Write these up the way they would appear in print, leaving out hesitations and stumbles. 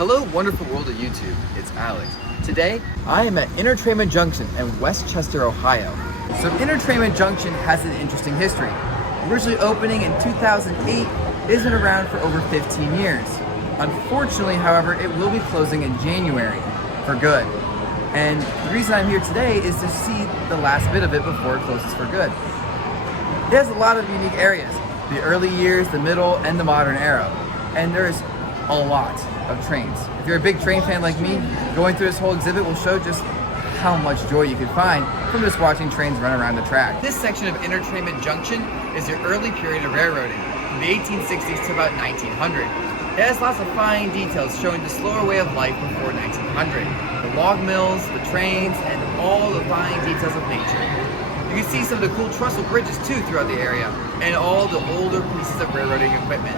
Hello, wonderful world of YouTube. It's Alex. Today, I am at EnterTRAINment Junction in Westchester, Ohio. So EnterTRAINment Junction has an interesting history. Originally opening in 2008, it's been around for over 15 years. Unfortunately, however, it will be closing in January for good. And the reason I'm here today is to see the last bit of it before it closes for good. It has a lot of unique areas. The early years, the middle, and the modern era. And there's a lot of trains. If you're a big train fan like me, going through this whole exhibit will show just how much joy you can find from just watching trains run around the track. This section of EnterTRAINment Junction is the early period of railroading, from the 1860s to about 1900. It has lots of fine details showing the slower way of life before 1900. The log mills, the trains, and all the fine details of nature. You can see some of the cool trestle bridges too throughout the area, and all the older pieces of railroading equipment.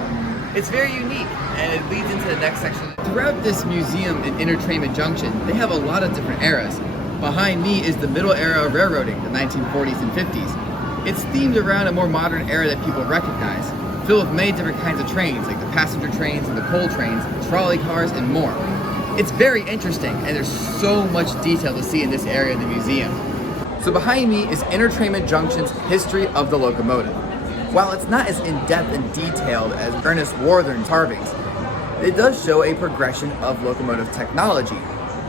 It's very unique, and it leads into the next section. Throughout this museum in EnterTRAINment Junction, they have a lot of different eras. Behind me is the middle era of railroading, the 1940s and 50s. It's themed around a more modern era that people recognize, filled with many different kinds of trains, like the passenger trains and the coal trains, trolley cars, and more. It's very interesting, and there's so much detail to see in this area of the museum. So behind me is EnterTRAINment Junction's history of the locomotive. While it's not as in-depth and detailed as Ernest Worthington's carvings, it does show a progression of locomotive technology,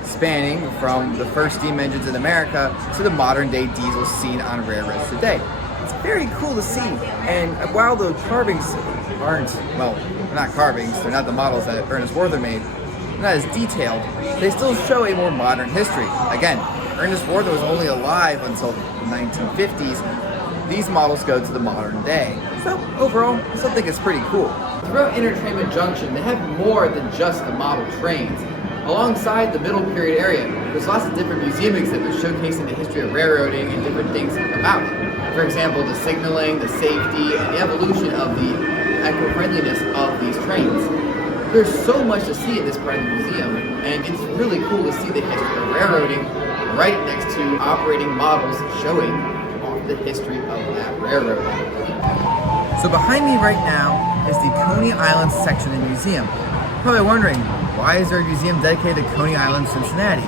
spanning from the first steam engines in America to the modern-day diesels seen on railroads today. It's very cool to see, and while the carvings aren't, well, they're not carvings, they're not the models that Ernest Worthington made, they're not as detailed, they still show a more modern history. Again, Ernest Worthington was only alive until the 1950s. These models go to the modern day. So overall, I still think it's pretty cool. Throughout EnterTRAINment Junction, they have more than just the model trains. Alongside the middle period area, there's lots of different museum exhibits showcasing the history of railroading and different things about it. For example, the signaling, the safety, and the evolution of the eco-friendliness of these trains. There's so much to see in this part of the museum, and it's really cool to see the history of railroading right next to operating models showing the history of that railroad. So behind me right now is the Coney Island section of the museum. Probably wondering, why is there a museum dedicated to Coney Island, Cincinnati?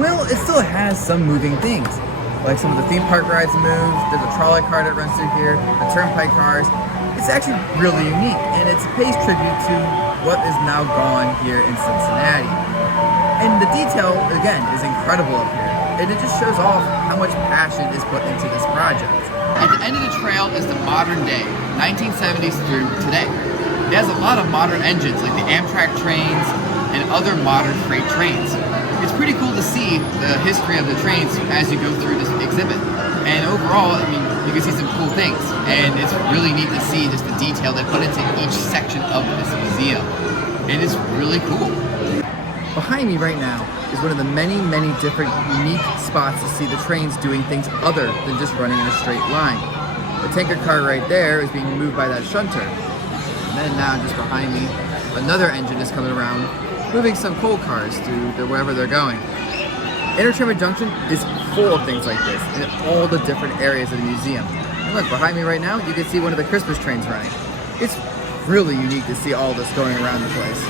Well, it still has some moving things. Like some of the theme park rides move, there's a trolley car that runs through here, the turnpike cars. It's actually really unique, and it pays tribute to what is now gone here in Cincinnati. And the detail, again, is incredible up here. And it just shows off how much passion is put into this project. At the end of the trail is the modern day, 1970s through today. It has a lot of modern engines like the Amtrak trains and other modern freight trains. It's pretty cool to see the history of the trains as you go through this exhibit. And overall, I mean, you can see some cool things. And it's really neat to see just the detail they put into each section of this museum. And it's really cool. Behind me right now is one of the many different unique spots to see the trains doing things other than just running in a straight line. The tanker car right there is being moved by that shunter. And then now just behind me, another engine is coming around, moving some coal cars to wherever they're going. EnterTRAINment Junction is full of things like this in all the different areas of the museum. And look, behind me right now, you can see one of the Christmas trains running. It's really unique to see all this going around the place.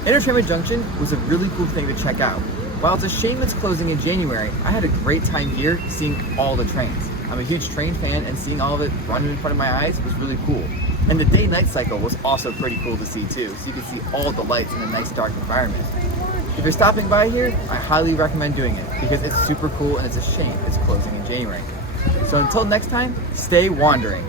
EnterTRAINment Junction was a really cool thing to check out. While it's a shame it's closing in January, I had a great time here seeing all the trains. I'm a huge train fan, and seeing all of it running in front of my eyes was really cool. And the day-night cycle was also pretty cool to see too, so you can see all the lights in a nice dark environment. If you're stopping by here, I highly recommend doing it because it's super cool and it's a shame it's closing in January. So until next time, stay wandering.